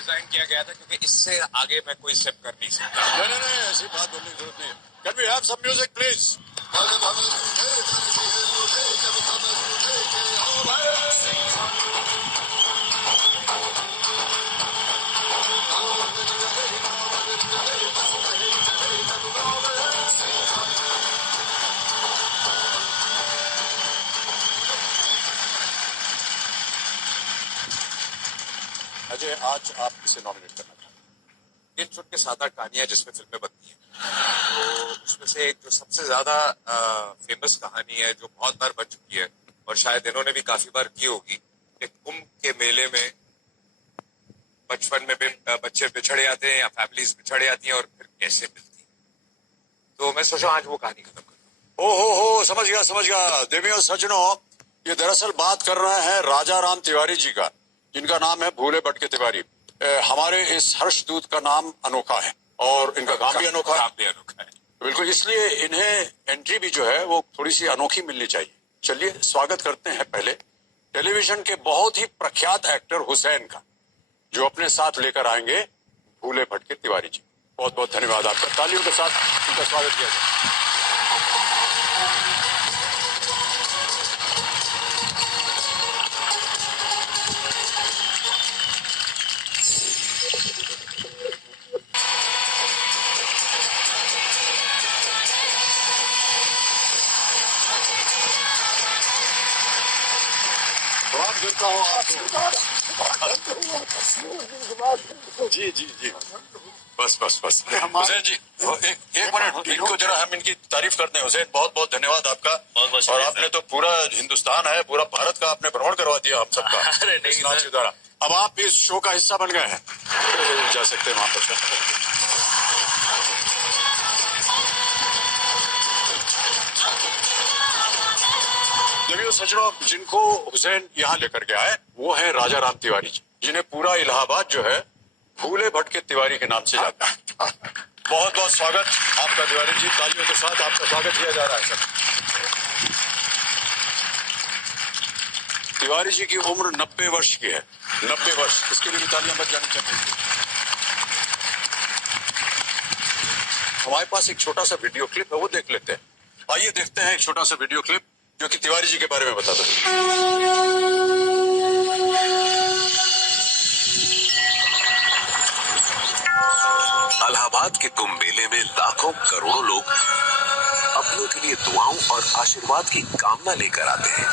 Design किया गया था क्योंकि इससे आगे मैं कोई स्टेप कर नहीं सकता। नहीं, ऐसी बात बोलने की जरूरत नहीं है। Can we have some music, please? Ajay, आज आप इसे नॉमिनेट करना चाहते हैं। 3 छुट के 7-8 कहानियां जिसमें फिल्में बनती हैं, तो उसमें से एक जो सबसे ज्यादा फेमस कहानी है जो बहुत बार बन चुकी है और शायद इन्होंने भी काफी बार की होगी कि कुंभ के मेले में बचपन में बच्चे बिछड़ जाते हैं या फैमिलीज बिछड़ जाती हैं और फिर कैसे मिलती हैं। तो मैं सोचा आज वो कहानी खत्म कर दूं। हो समझ गया देवियों सज्जनों, ये दरअसल बात कर रहे हैं राजा राम तिवारी जी का, जिनका नाम है भूले भटके तिवारी। हमारे इस हर्षदूत का नाम अनोखा है और इनका काम भी अनोखा है। बिल्कुल, इसलिए इन्हें एंट्री भी जो है वो थोड़ी सी अनोखी मिलनी चाहिए। चलिए स्वागत करते हैं पहले टेलीविजन के बहुत ही प्रख्यात एक्टर हुसैन का, जो अपने साथ लेकर आएंगे भूले भटके तिवारी जी। बहुत बहुत धन्यवाद आपका, तालियों के साथ उनका स्वागत किया जाए। करता हूँ आपको। जी बस हुसैन जी, एक मिनट, इनको जरा हम इनकी तारीफ करते हैं। हुसैन, बहुत बहुत धन्यवाद आपका। और आपने तो पूरा हिंदुस्तान है, पूरा भारत का आपने भ्रमण करवा दिया हम सबका इस नाच के द्वारा। अब आप इस शो का हिस्सा बन गए हैं, जा सकते हैं वहां पर। देवियों सज्जनों, जिनको हुसैन यहाँ लेकर के आए वो है राजा राम तिवारी जी, जिन्हें पूरा इलाहाबाद जो है भूले भटके तिवारी के नाम से जाता है। बहुत बहुत स्वागत आपका तिवारी जी, तालियों के साथ आपका स्वागत किया जा रहा है सर। तिवारी जी की उम्र 90 वर्ष की है, 90 वर्ष, इसके लिए भी तालियां बज जानी चाहिए। हमारे पास एक छोटा सा वीडियो क्लिप है, वो देख लेते हैं। आइए देखते हैं एक छोटा सा वीडियो क्लिप जो कि तिवारी जी के बारे में बताता है। इलाहाबाद के कुंभ मेले में लाखों करोड़ों लोग अपनों के लिए दुआओं और आशीर्वाद की कामना लेकर आते हैं,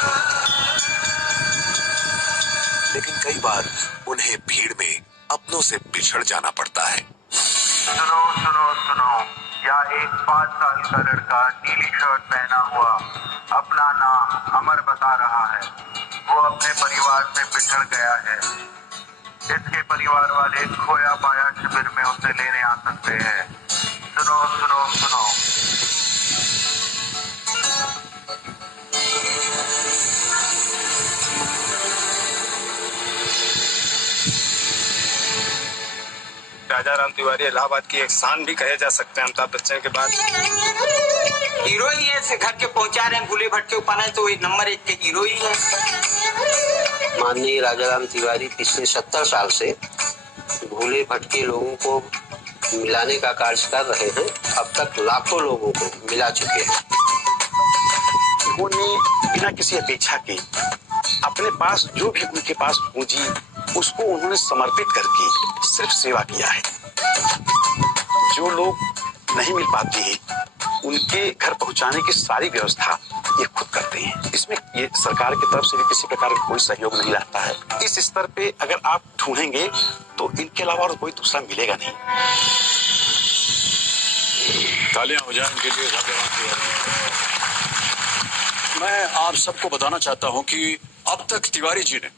लेकिन कई बार उन्हें भीड़ में अपनों से बिछड़ जाना पड़ता है। सुनो, या एक 5 साल का लड़का नीली शर्ट पहना हुआ अपना नाम अमर बता रहा है। वो अपने परिवार से बिछड़ गया है। इसके परिवार वाले खोया पाया शिविर में उसे लेने आ सकते हैं। सुनो। राजा राम तिवारी इलाहाबाद की एक शान भी कहे जा सकते हैं अमिताभ बच्चन के बाद। हीरो ही है, से घर के पहुंचा रहे हैं भूले भटके उपाना, तो नंबर 1 के हीरो ही है। माननीय राजा राम तिवारी पिछले 70 साल से भूले भटके लोगों को मिलाने का कार्य कर रहे हैं। अब तक लाखों लोगों को मिला चुके हैं। उन्होंने बिना किसी अपेक्षा के अपने पास जो भी उनके पास पूंजी उसको उन्होंने समर्पित करके सिर्फ सेवा किया है। जो लोग नहीं मिल पाते हैं उनके घर पहुंचाने की सारी व्यवस्था ये खुद करते हैं। इसमें ये सरकार की तरफ से भी किसी प्रकार का कोई सहयोग नहीं रहता है। इस स्तर पे अगर आप ढूंढेंगे तो इनके अलावा और कोई दूसरा मिलेगा नहीं। तालियां हो जाए इनके लिए। मैं आप सबको बताना चाहता हूं कि अब तक तिवारी जी ने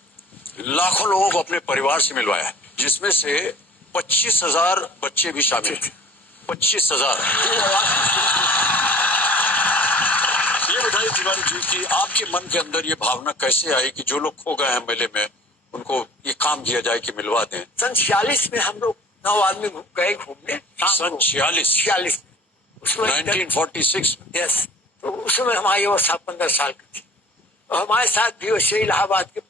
लाखों लोगों को अपने परिवार से मिलवाया है, जिसमें से 25,000 बच्चे भी शामिल हैं। 25,000। ये बताइए तिवारी जी कि आपके मन के अंदर ये भावना कैसे आई कि जो लोग खो गए हैं मेले में उनको ये काम दिया जाए कि मिलवा दें। सन 46 में हम लोग 9 आदमी गए घूमने। सन 46 उसमें 1946। यस, तो उसमें हमारी अवस्था 15 साल की थी और हमारे साथ भी वैसे इलाहाबाद के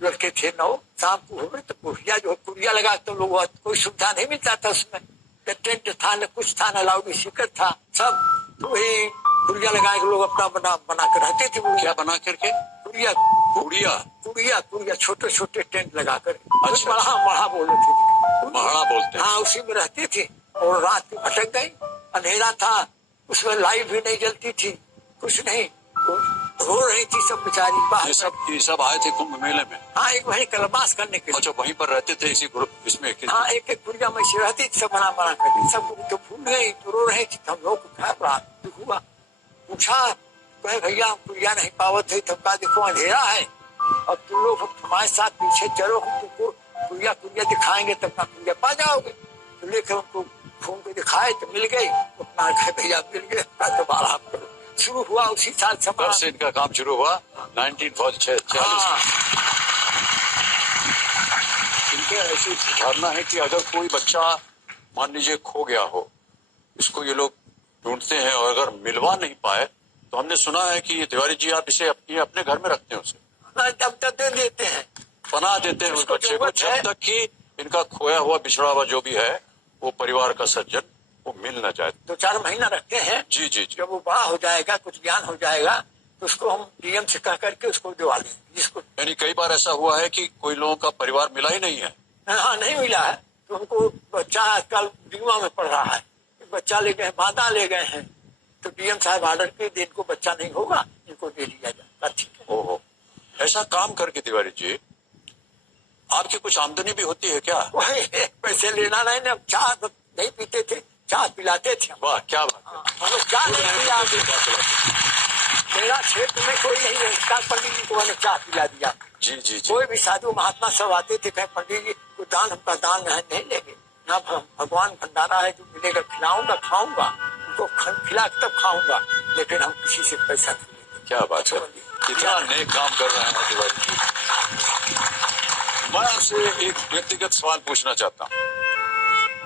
लड़के थे 9, शाम को हो गए तो पुड़िया जो पुड़िया लगा तो लोग कोई सुविधा नहीं मिलता था उसमें, न टेंट था न कुछ था न लाउड स्पीकर था, सब तो वही पुड़िया लगा के लोग अपना बना कर रहते थे। क्या बना करके? पुड़िया पुड़िया पुड़िया छोटे छोटे टेंट लगाकर, अच्छा, मढ़ा बोलते थे, मढ़ा बोलते हैं। हाँ, उसी में रहते थे। और रात को भटक गई, अंधेरा था, उसमें लाइट भी नहीं जलती थी, कुछ नहीं, रो रही थी सब बेचारी बाहर। ये सब आए थे कुंभ मेले में? हाँ, एक वही कलबास करने के लिए। अच्छा, वहीं पर रहते थे इसी ग्रुप इसमें? हाँ, एक पुड़िया में से रहती थी, सब बना करके, सब तो भूल गई तो रो रही थी। हम लोग रात हुआ, पूछा, कहे भैया पुड़िया नहीं पावत है, तब का देखो अंधेरा है, अब तुम लोग हमारे साथ पीछे चलो, हम तुमको पुड़िया दिखाएंगे, तब का पुड़िया पा जाओगे। तो लेकर उनको फोन को दिखाए तो मिल गई, अपना भैया मिल गए, दोबारा शुरू हुआ उसी साल। कब से इनका काम शुरू हुआ? 1946। इनके ऐसी धारणा है कि अगर कोई बच्चा मान लीजिए खो गया हो, इसको ये लोग ढूंढते हैं और अगर मिलवा नहीं पाए तो हमने सुना है कि तिवारी जी आप इसे अपने घर में रखते हैं, उसे तब तक दे देते हैं, पनाह देते हैं उस बच्चे को, जब तक कि इनका खोया हुआ बिछड़ा हुआ जो भी है वो परिवार का सज्जन वो मिल न जाए। 2-4 महीना रखते हैं। जी जी जी। जब वो बड़ा हो जाएगा, कुछ ज्ञान हो जाएगा, तो उसको हम डीएम से कह करके उसको दिवा लेंगे जिसको। यानी कई बार ऐसा हुआ है कि कोई लोगों का परिवार मिला ही नहीं है। हाँ, नहीं मिला है, तो उनको बच्चा आजकल बीमा में पढ़ रहा है, बच्चा ले गए, मादा ले गए हैं, तो डीएम साहब ऑर्डर के दिन को बच्चा नहीं होगा, इनको दे दिया जाएगा। ठीक है। ओहो, ऐसा काम करके तिवारी जी आपकी कुछ आमदनी भी होती है क्या? वही पैसे लेना नहीं ना, चाय नहीं पीते थे, चाय पिलाते थे। वाह, क्या बात है। हम लोग चाय नहीं पिलाते। मेरा क्षेत्र में कोई नहीं रहता, पंडित जी को मैंने चाय पिला दिया। जी जी जी। कोई भी साधु महात्मा सब आते थे, कहे पंडित जी को दान, हमका दान नहीं लेंगे ना, भगवान भंडारा है जो मिलेगा खिलाऊंगा, खाऊंगा, उनको खिला तब खाऊंगा, लेकिन हम किसी से पैसा नहीं लेते। क्या बात है, कितना नेक काम कर रहे हैं तिवारी जी। मैं आपसे एक व्यक्तिगत सवाल पूछना चाहता हूँ,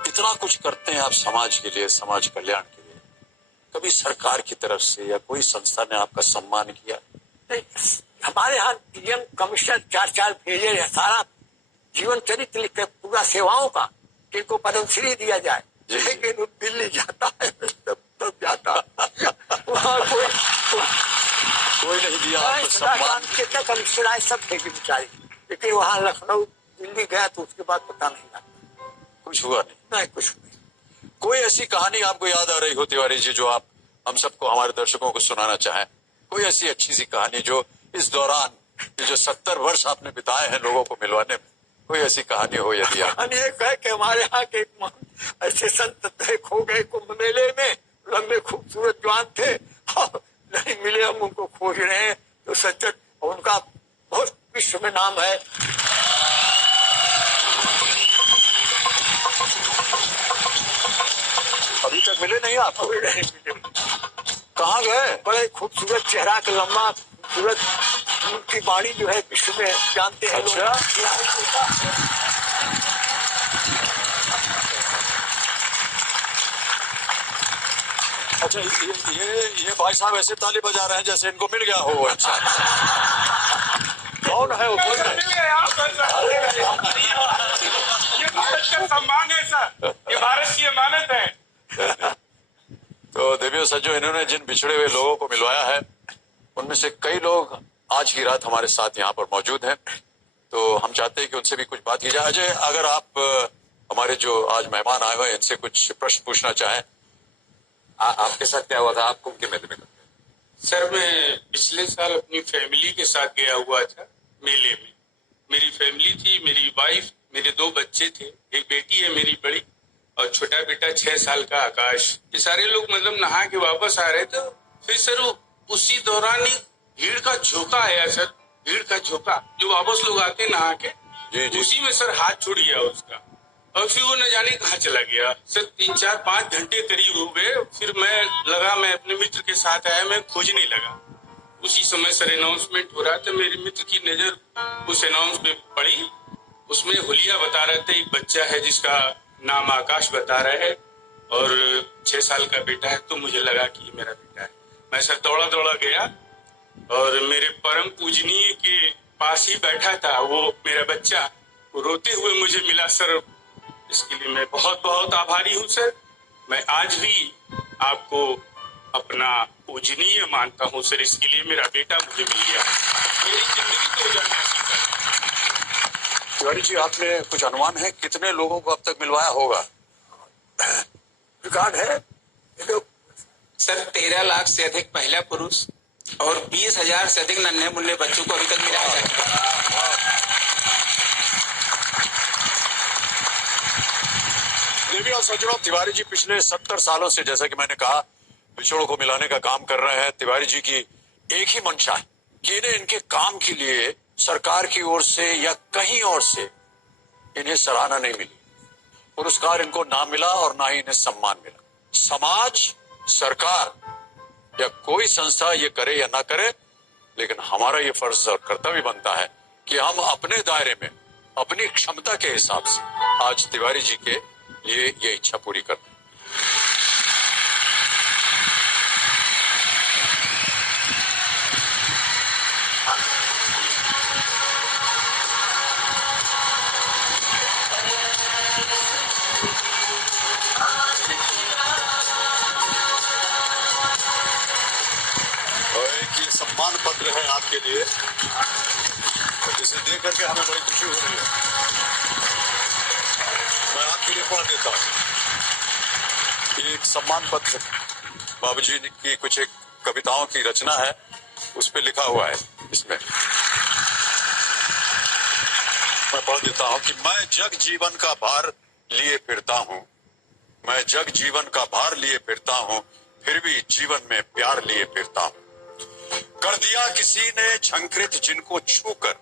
इतना कुछ करते हैं आप समाज के लिए, समाज कल्याण के लिए, कभी सरकार की तरफ से या कोई संस्था ने आपका सम्मान किया? नहीं, हमारे यहाँ डीएम कमिश्नर 4 भेजे, सारा जीवन चरित्र लिख के पूरा सेवाओं का, इनको पद्मश्री दिया जाए, लेकिन दिल्ली जाता है तब जाता वहाँ कोई नहीं दिया सम्मान। कितना कमिश्नर आए, सब थे बेचारे, लेकिन वहाँ लखनऊ दिल्ली गया तो उसके बाद पता नहीं लगा, कुछ हुआ नहीं कुछ नहीं। कोई ऐसी कहानी आपको याद आ रही हो तिवारी जी जो आप हम सबको, हमारे दर्शकों को सुनाना चाहें? कोई ऐसी अच्छी सी कहानी जो इस दौरान जो 70 वर्ष आपने बिताए हैं लोगों को मिलवाने में, कोई ऐसी कहानी हो यदि आप? एक है कि हमारे यहाँ के ऐसे संत खो गए कुंभ मेले में, लंबे खूबसूरत जवान थे, नहीं मिले, हम उनको खोज रहे हैं, तो सज्जन, उनका बहुत विश्व में नाम है। अभी तक मिले नहीं आप? अभी नहीं मिले। कहाँ गए? बड़े खूबसूरत चेहरा के, लंबा खूबसूरत, उनकी वाणी जो है विश्व में जानते हैं। अच्छा। अच्छा, ये भाई साहब ऐसे ताली बजा रहे हैं जैसे इनको मिल गया हो। अच्छा, कौन है वो? ये भारत का सम्मान है सर, ये भारत की अमानत है। तो देवियों सज्जो, इन्होंने जिन बिछड़े हुए लोगों को मिलवाया है उनमें से कई लोग आज की रात हमारे साथ यहाँ पर मौजूद हैं, तो हम चाहते हैं कि उनसे भी कुछ बात की जाए। अजय, अगर आप हमारे जो आज मेहमान आए हुए हैं इनसे कुछ प्रश्न पूछना चाहें। आपके साथ क्या हुआ था? आप कुंभ के मेले में? सर, मैं पिछले साल अपनी फैमिली के साथ गया हुआ था मेले में। मेरी फैमिली थी, मेरी वाइफ, मेरे 2 बच्चे थे, एक बेटी है मेरी बड़ी, और छोटा बेटा 6 साल का आकाश। ये सारे लोग मतलब नहा के वापस आ रहे थे, फिर सर उसी दौरान ही भीड़ का झोंका आया सर, भीड़ का झोंका, जो वापस लोग आते नहा के, उसी में सर हाथ छूट गया उसका, और फिर वो न जाने कहाँ चला गया। सर 3-4-5 घंटे करीब हो गए, फिर मैं अपने मित्र के साथ आया, मैं खोजने लगा। उसी समय सर अनाउंसमेंट हो रहा था, मेरे मित्र की नजर उस अनाउंस में पड़ी, उसमें हुलिया बता रहे थे, एक बच्चा है जिसका नाम आकाश बता रहे हैं और 6 साल का बेटा है, तो मुझे लगा कि ये मेरा बेटा है। मैं सर दौड़ा गया और मेरे परम पूजनीय के पास ही बैठा था, वो मेरा बच्चा, वो रोते हुए मुझे मिला सर। इसके लिए मैं बहुत बहुत आभारी हूँ सर। मैं आज भी आपको अपना पूजनीय मानता हूँ सर। इसके लिए मेरा बेटा मुझे मिल गया, मेरी जिंदगी को उजाड़ना सीखा। तिवारी जी, आपने कुछ अनुमान है कितने लोगों को अब तक मिलवाया होगा? रिकॉर्ड है सर 13 लाख से अधिक महिला पुरुष और 20,000 से अधिक नन्हे मुन्ने बच्चों को अभी तक मिलाया जा चुका है। देवी और सज्जनों, तिवारी जी पिछले 70 सालों से, जैसा कि मैंने कहा, बिछड़ों को मिलाने का काम कर रहे हैं। तिवारी जी की एक ही मंशा है कि इन्हें इनके काम के लिए सरकार की ओर से या कहीं और से इन्हें सराहना नहीं मिली, पुरस्कार इनको ना मिला और ना ही इन्हें सम्मान मिला। समाज, सरकार या कोई संस्था ये करे या ना करे, लेकिन हमारा ये फर्ज और कर्तव्य बनता है कि हम अपने दायरे में अपनी क्षमता के हिसाब से आज तिवारी जी के लिए ये इच्छा पूरी करते हैं। ये सम्मान पत्र है आपके लिए, जिसे देख करके हमें बड़ी खुशी हो रही है। मैं आपके लिए पढ़ देता हूँ। एक सम्मान पत्र बाबूजी की कुछ एक कविताओं की रचना है, उस पे लिखा हुआ है। इसमें मैं पढ़ देता हूँ कि मैं जग जीवन का भार लिए फिरता हूँ, मैं जग जीवन का भार लिए फिरता हूँ, फिर भी जीवन में प्यार लिए फिरता हूँ। कर दिया किसी ने झंकृत जिनको छूकर,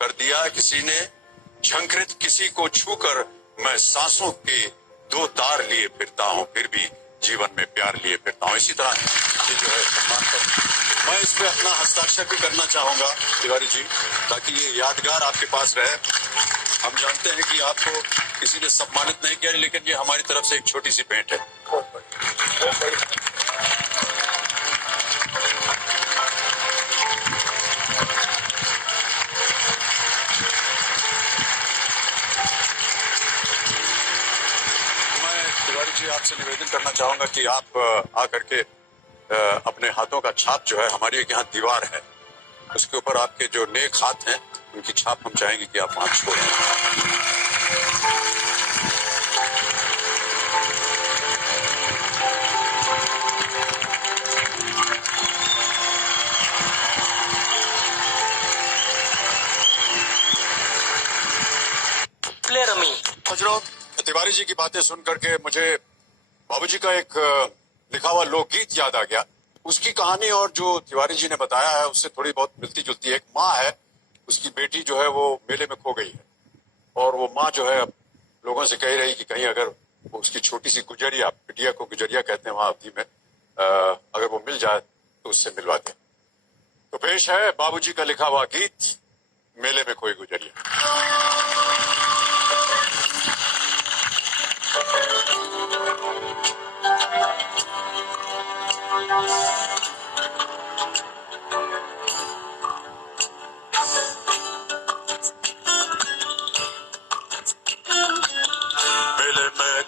कर दिया किसी ने झंकृत किसी को छूकर, मैं सांसों के 2 तार लिए फिरता हूँ, फिर भी जीवन में प्यार लिए फिरता हूँ। इसी तरह ये जो है सम्मान पत्र, मैं इस पे अपना हस्ताक्षर भी करना चाहूंगा तिवारी जी, ताकि ये यादगार आपके पास रहे। हम जानते हैं कि आपको किसी ने सम्मानित नहीं किया, लेकिन ये हमारी तरफ से एक छोटी सी भेंट है। तिवारी जी, आपसे निवेदन करना चाहूंगा कि आप आकर के अपने हाथों का छाप जो है, हमारी एक यहाँ दीवार है, उसके ऊपर आपके जो नेक हाथ हैं उनकी छाप हम चाहेंगे कि आप वहां छोड़ें। हजरों, तिवारी जी की बातें सुन करके मुझे बाबूजी का एक लिखा हुआ लोकगीत याद आ गया। उसकी कहानी और जो तिवारी जी ने बताया है उससे थोड़ी बहुत मिलती जुलती है। एक माँ है, उसकी बेटी जो है वो मेले में खो गई है, और वो माँ जो है अब लोगों से कह रही कि कहीं अगर वो उसकी छोटी सी गुजरिया, बिटिया को गुजरिया कहते हैं वहां अवधि में, अगर वो मिल जाए तो उससे मिलवा दे। तो पेश है बाबूजी का लिखा हुआ गीत, मेले में खोई गुजरिया।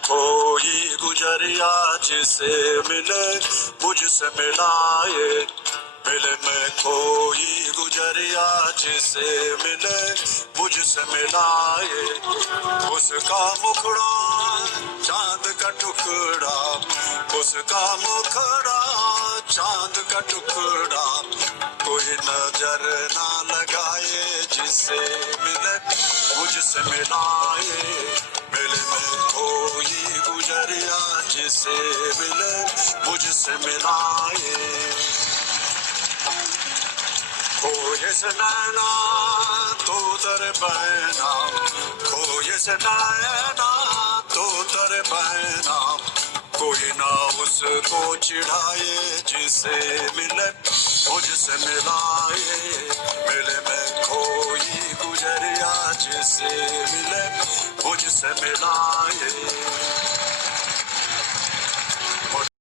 कोई गुजरिया जिसे मिले मुझसे मिलाए, मेले में कोई गुजरिया जिसे मिले मुझसे मिलाए, उसका मुखड़ा चांद का टुकड़ा, उसका मुखड़ा चांद का टुकड़ा, कोई नजर ना लगाए जिसे मिले मुझसे मिलाए, मेले में कोई गुजरिया जिसे मिले मुझसे मिलाए। खोए से नैना तो तर बहना, खोए से नैना तो तर बहना, कोई ना उसको चिढ़ाए जिसे मिले मुझसे मिलाए, मेले में कोई गुजरिया जिसे मिले मुझसे मिलाए।